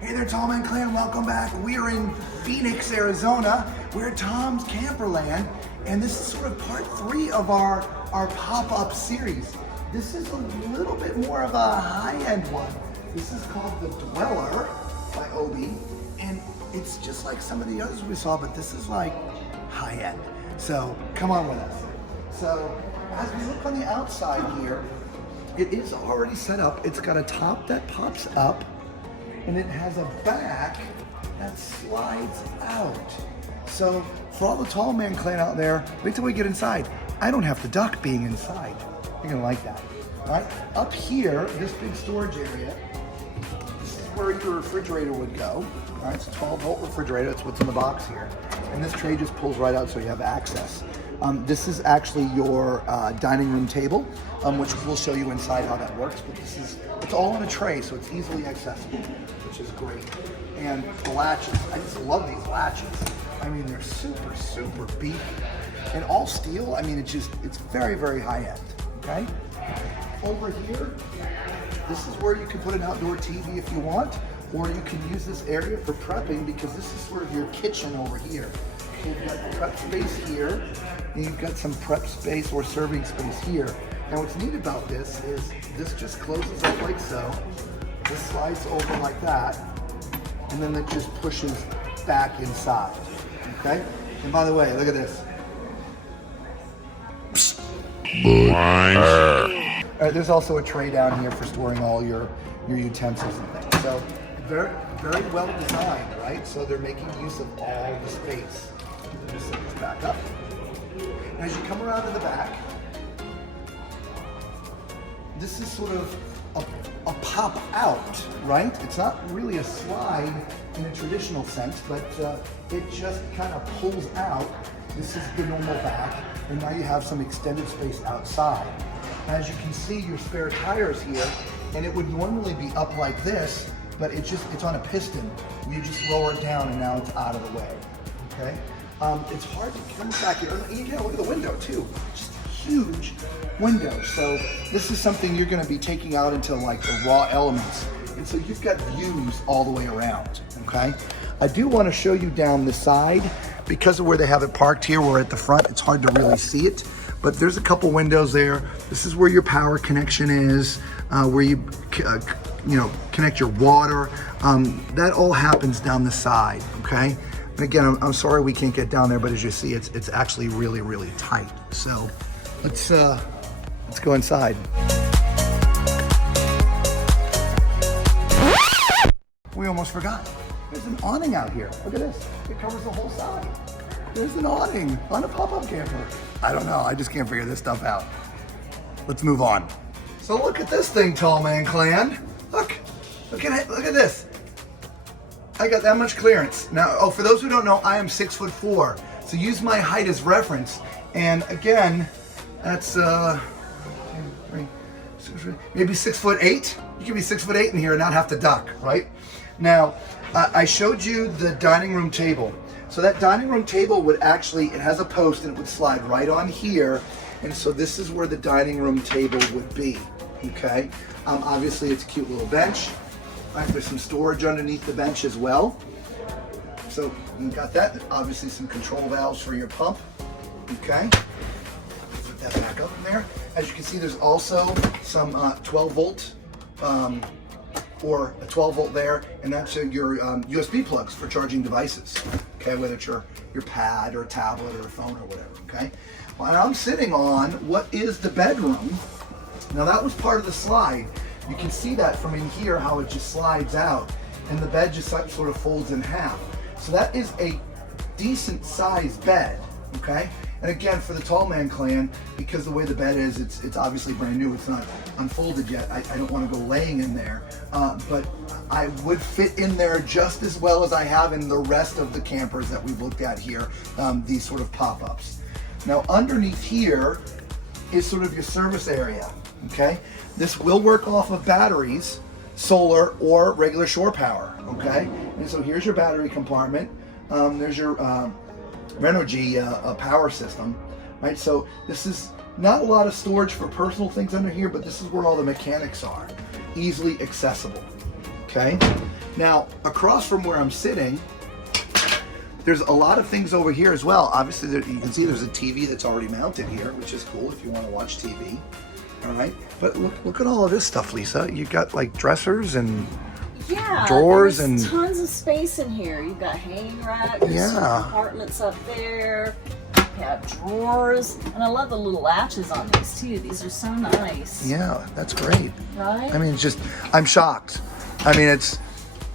Hey there, Tallman Clan, welcome back. We are in Phoenix, Arizona. We're at Tom's Camperland, and this is sort of part 3 of our pop-up series. This is a little bit more of a high-end one. This is called The Dweller by Obi, and it's just like some of the others we saw, but this is like high-end. So come on with us. So as we look on the outside here, it is already set up. It's got a top that pops up, and it has a back that slides out. So for all the tall man clan out there, wait till we get inside. I don't have to duck being inside. You're gonna like that. All right, up here, this big storage area, this is where your refrigerator would go. All right, it's a 12-volt refrigerator. That's what's in the box here. And this tray just pulls right out so you have access. This is actually your dining room table, which we'll show you inside how that works, but it's all on a tray, so it's easily accessible, which is great. And the latches, I just love these latches. I mean, they're super, super beefy. And all steel, I mean, it's very, very high end, okay? Over here, this is where you can put an outdoor TV if you want, or you can use this area for prepping because this is sort of your kitchen over here. So you've got prep space here, and you've got some prep space or serving space here. Now what's neat about this is this just closes up like so, this slides over like that, and then it just pushes back inside, okay? And by the way, look at this. All right, there's also a tray down here for storing all your utensils and things. So very, very well designed, right? So they're making use of all the space. Just set this back up. And as you come around to the back, this is sort of a pop out, right? It's not really a slide in a traditional sense, but it just kind of pulls out. This is the normal back, and now you have some extended space outside. As you can see, your spare tires here, and it would normally be up like this, but it's on a piston. You just lower it down, and now it's out of the way, okay? It's hard to come back here. Yeah, look at the window too. Just a huge window. So this is something you're going to be taking out into like the raw elements. And so you've got views all the way around, okay? I do want to show you down the side. Because of where they have it parked here, we're at the front, it's hard to really see it. But there's a couple windows there. This is where your power connection is, where you connect your water. That all happens down the side, okay? And again, I'm sorry we can't get down there, but as you see, it's actually really, really tight. So let's go inside. We almost forgot. There's an awning out here. Look at this. It covers the whole side. There's an awning on a pop-up camper. I don't know. I just can't figure this stuff out. Let's move on. So look at this thing, Tall Man Clan. Look at it. Look at this. I got that much clearance. Now, for those who don't know, I am 6'4", so use my height as reference. And again, that's maybe 6'8". You can be 6'8" in here and not have to duck, right? Now, I showed you the dining room table. So that dining room table would actually, it has a post and it would slide right on here. And so this is where the dining room table would be, okay? Obviously it's a cute little bench. Right, there's some storage underneath the bench as well. So you got that. Obviously some control valves for your pump, okay? Put that back up in there. As you can see, there's also some 12-volt or a 12-volt there, and that's your USB plugs for charging devices, okay? Whether it's your pad or a tablet or a phone or whatever, okay? Well, I'm sitting on what is the bedroom. Now that was part of the slide. You can see that from in here, how it just slides out, and the bed just sort of folds in half. So that is a decent sized bed, okay? And again, for the Tall Man Clan, because the way the bed is, it's obviously brand new, it's not unfolded yet. I don't want to go laying in there, but I would fit in there just as well as I have in the rest of the campers that we've looked at here, these sort of pop-ups. Now underneath here is sort of your service area, okay? This will work off of batteries, solar or regular shore power, okay? And so here's your battery compartment. There's your Renogy power system, right? So this is not a lot of storage for personal things under here, but this is where all the mechanics are, easily accessible, okay? Now, across from where I'm sitting, there's a lot of things over here as well. Obviously, you can see there's a TV that's already mounted here, which is cool if you want to watch TV. All right, but look at all of this stuff, Lisa. You got like dressers and drawers and tons of space in here. You've got hanging racks, compartments up there. You have drawers, and I love the little latches on these too. These are so nice. Yeah, that's great. Right? I mean, it's just, I'm shocked. I mean,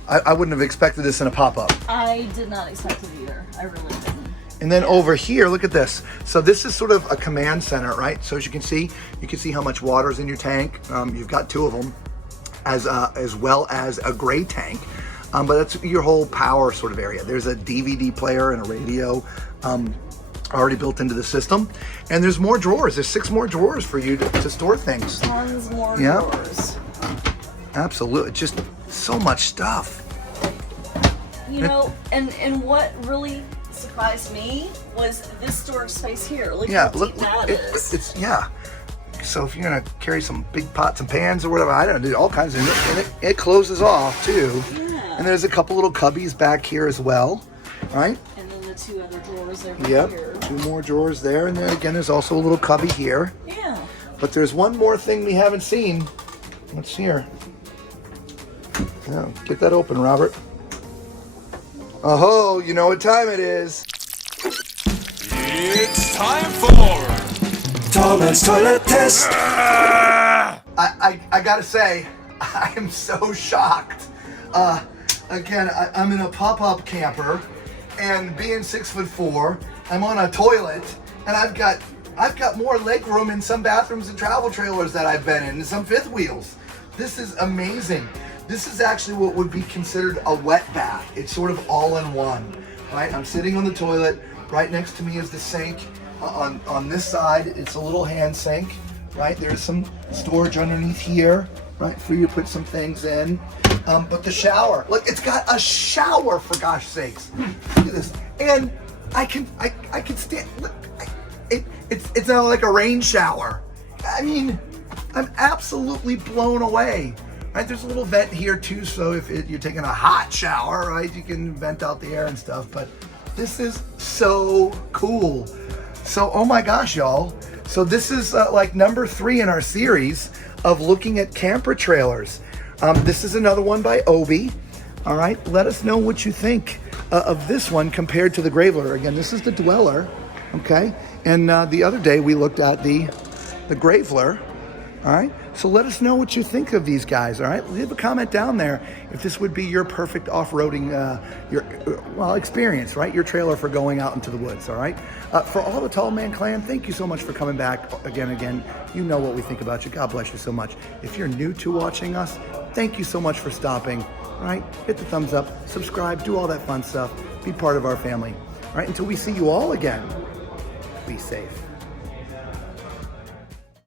I wouldn't have expected this in a pop-up. I did not expect it either. I really didn't. And then over here, look at this. So this is sort of a command center, right? So as you can see how much water's in your tank. You've got 2 of them, as well as a gray tank. But that's your whole power sort of area. There's a DVD player and a radio already built into the system. And there's more drawers. There's 6 more drawers for you to store things. Tons more drawers. Absolutely, just so much stuff. You know, and what really surprised me was this storage space here. Look how deep that is. It's So if you're gonna carry some big pots and pans or whatever, I don't know, do all kinds of, and it closes off too. Yeah. And there's a couple little cubbies back here as well, right? And then the 2 other drawers over here. 2 more drawers there, and then again there's also a little cubby here. Yeah. But there's one more thing we haven't seen. What's here? Yeah, get that open, Robert. Oh, you know what time it is. It's time for Tom's Toilet Test. I gotta say, I am so shocked. Again, I'm in a pop-up camper, and being 6'4", I'm on a toilet, and I've got more leg room in some bathrooms and travel trailers that I've been in, and some fifth wheels. This is amazing. This is actually what would be considered a wet bath. It's sort of all in one, right? I'm sitting on the toilet. Right next to me is the sink. On this side, it's a little hand sink, right? There's some storage underneath here, right, for you to put some things in. But the shower, look, it's got a shower, for gosh sakes. Look at this. And I can stand, look, it's not like a rain shower. I mean, I'm absolutely blown away. Right, there's a little vent here too, so if you're taking a hot shower, right, you can vent out the air and stuff, but this is so cool. So, oh my gosh, y'all. So this is like number 3 in our series of looking at camper trailers. This is another one by Obi. All right, let us know what you think of this one compared to the Graveler. Again, this is the Dweller, okay? And the other day we looked at the Graveler. All right, so let us know what you think of these guys. All right, leave a comment down there if this would be your perfect off-roading experience, right? Your trailer for going out into the woods. All right, for all the Tall Man Clan, thank you so much for coming back again. You know what we think about you. God bless you so much. If you're new to watching us, thank you so much for stopping. All right, hit the thumbs up, subscribe, do all that fun stuff. Be part of our family. All right, until we see you all again, be safe.